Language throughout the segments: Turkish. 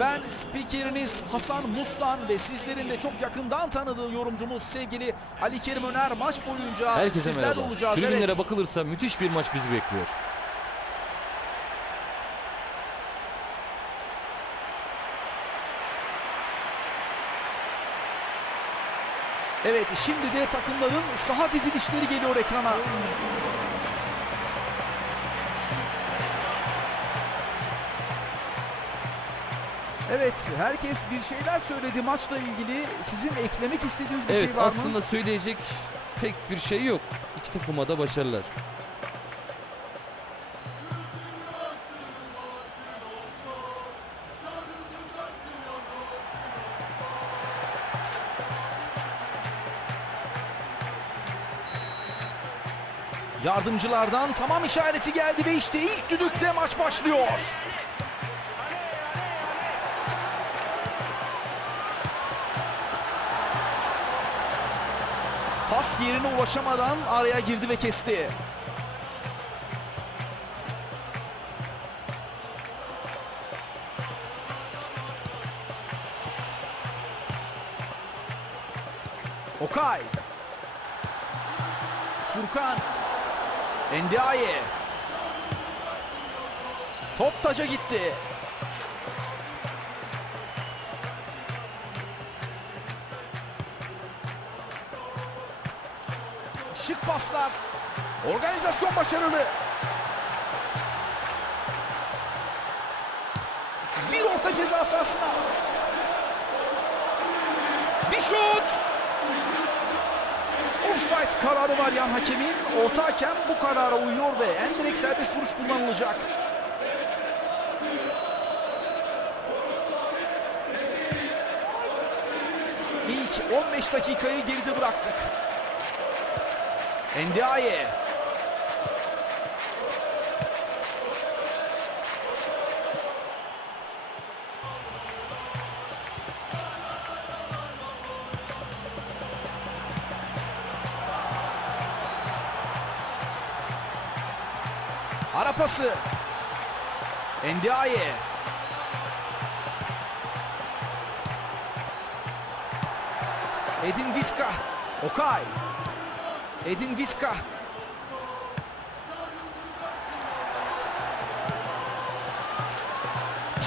Ben spikeriniz Hasan Mustan ve sizlerin de çok yakından tanıdığı yorumcumuz sevgili Ali Kerim Öner maç boyunca Herkese sizlerle merhaba. olacağız. Tribünlere Evet. bakılırsa müthiş bir maç bizi bekliyor. Evet şimdi de takımların saha dizilişleri geliyor ekrana. Evet herkes bir şeyler söyledi maçla ilgili. Sizin eklemek istediğiniz bir evet şey var mı? aslında söyleyecek pek bir şey yok. İki takıma da başarılar. Yardımcılardan tamam işareti geldi ve işte ilk düdükle maç başlıyor. Pas yerine ulaşamadan araya girdi ve kesti. Okay. Furkan. Endiaye. Top taca gitti. Şık paslar. Organizasyon başarılı. Bir orta ceza sahasına. Bir şut. Offside kararı var yan hakemin. Orta hakem bu karara uyuyor ve en direkt serbest vuruş kullanılacak. İlk 15 dakikayı geride bıraktık. Endiaye. Ara pası. Endiaye. Edin Viska. Okay. Edin Viska.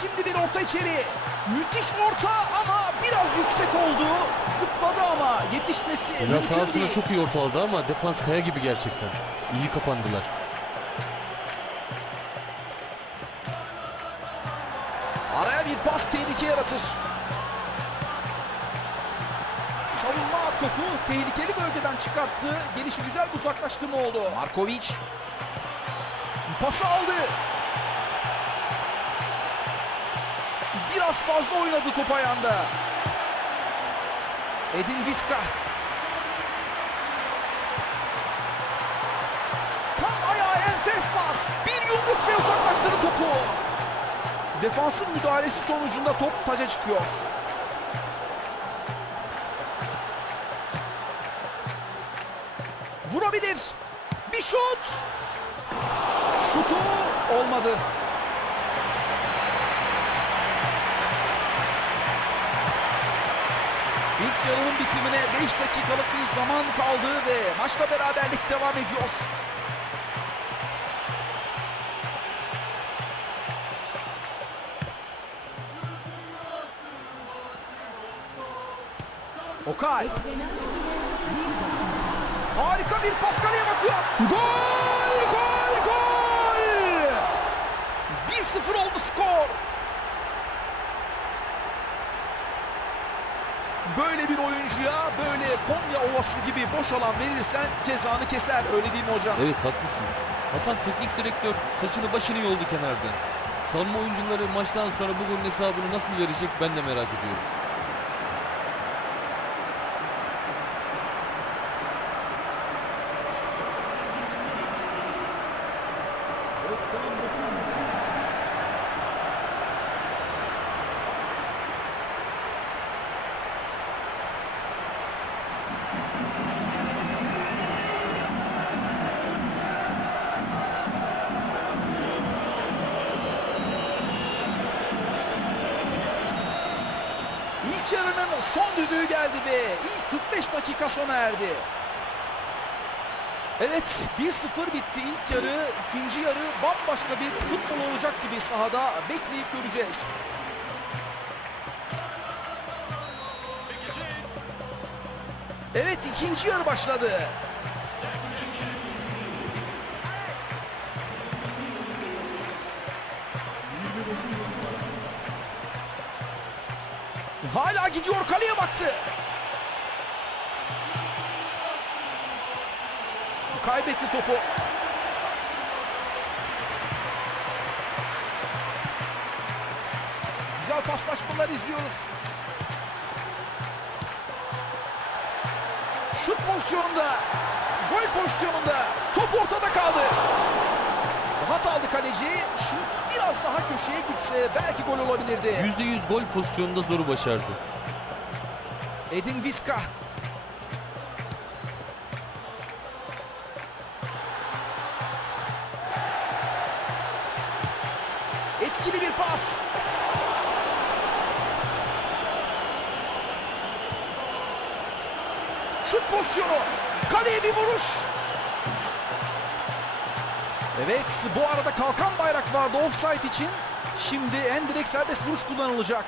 Şimdi bir orta içeri. Müthiş orta ama biraz yüksek oldu. Zıpladı ama yetişmesi Ceza değil. çok iyi ortaladı ama defans kaya gibi gerçekten. İyi kapandılar. Araya bir pas tehlike yaratır. Savunma topu tehlikeli bölgeden çıkarttı. Gelişi güzel bir uzaklaştırma oldu. Markovic. Pası aldı. Biraz fazla oynadı top ayağında. Edin Viska. Tam ayağa enfes pas. Bir yumruk ve uzaklaştırdı topu. Defansın müdahalesi sonucunda top taca çıkıyor. Vurabilir. Bir şut. Şutu olmadı. İlk yarının bitimine 5 dakikalık bir zaman kaldı ve maçta beraberlik devam ediyor. Okay. Harika bir pas kaleye bakıyor. Gol! Gol! Gol! 1-0 oldu skor. Böyle bir oyuncuya böyle Konya Ovası gibi boş alan verirsen cezanı keser. Öyle değil mi hocam? Evet haklısın. Hasan teknik direktör saçını başını yoldu kenarda. Savunma oyuncuları maçtan sonra bu golün hesabını nasıl verecek ben de merak ediyorum. Son düdüğü geldi ve ilk 45 dakika sona erdi. Evet 1-0 bitti ilk yarı. İkinci yarı bambaşka bir futbol olacak gibi sahada bekleyip göreceğiz. Evet ikinci yarı başladı. Hala gidiyor kaleye baktı. Kaybetti topu. Güzel paslaşmalar izliyoruz. Şut pozisyonunda, gol pozisyonunda top ortada kaldı. Rahat aldı kaleci. Şut biraz daha köşeye gitse belki gol olabilirdi. %100 gol pozisyonunda zoru başardı. Edin Viska. Etkili bir pas. Şut pozisyonu. Kaleye bir vuruş. Evet bu arada kalkan bayrak vardı offside için. Şimdi en direkt serbest vuruş kullanılacak.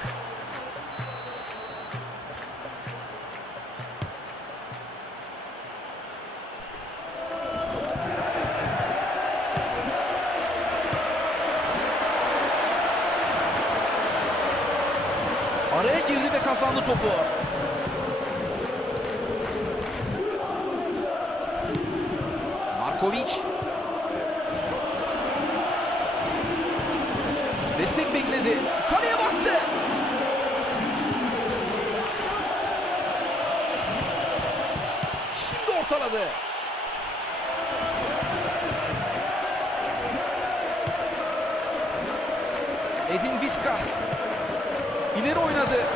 Araya girdi ve kazandı topu. Markovic. Bekledi. Kaleye baktı. Şimdi ortaladı. Edin Viska. İleri oynadı.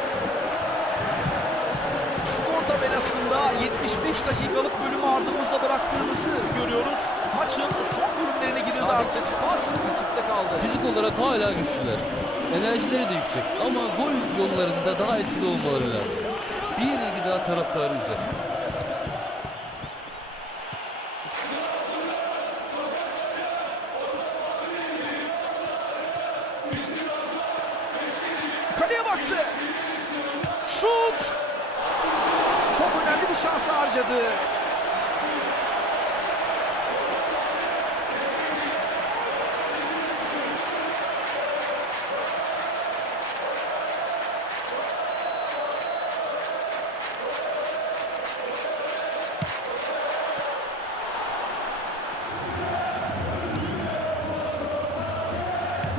Skor tabelasında 75 dakikalık bölümü ardımızda bıraktığımızı görüyoruz. Maçın son bölümlerine girildi artık. Pas rakipte kaldı. Fizik olarak hala güçlüler. Enerjileri de yüksek ama gol yollarında daha etkili olmaları lazım. Bir yenilgi daha taraftarı üzer.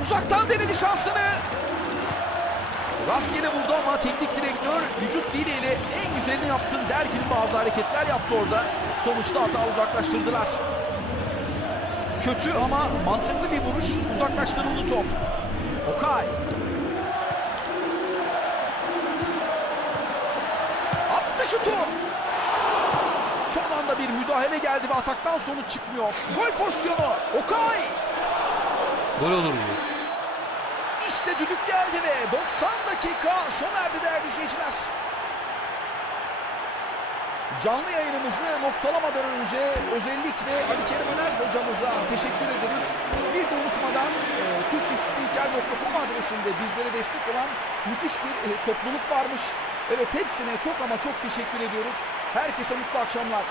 Uzaktan denedi şansını. Rastgele vurdu ama teknik direktör vücut diliyle en güzelini yaptın der gibi bazı hareketler yaptı orada. Sonuçta hata uzaklaştırdılar. Kötü ama mantıklı bir vuruş. Uzaklaştırıldı top. Okay. Attı şutu. Son anda bir müdahale geldi ve ataktan sonuç çıkmıyor. Gol pozisyonu. Okay. Gol olur mu? İşte düdük geldi ve 90 dakika sona erdi değerli izleyiciler. Canlı yayınımızı noktalamadan önce özellikle Ali Kerim Öner hocamıza teşekkür ederiz. Bir de unutmadan e, türkçespiker.com adresinde bizlere destek olan müthiş bir e, topluluk varmış. Evet hepsine çok ama çok teşekkür ediyoruz. Herkese mutlu akşamlar.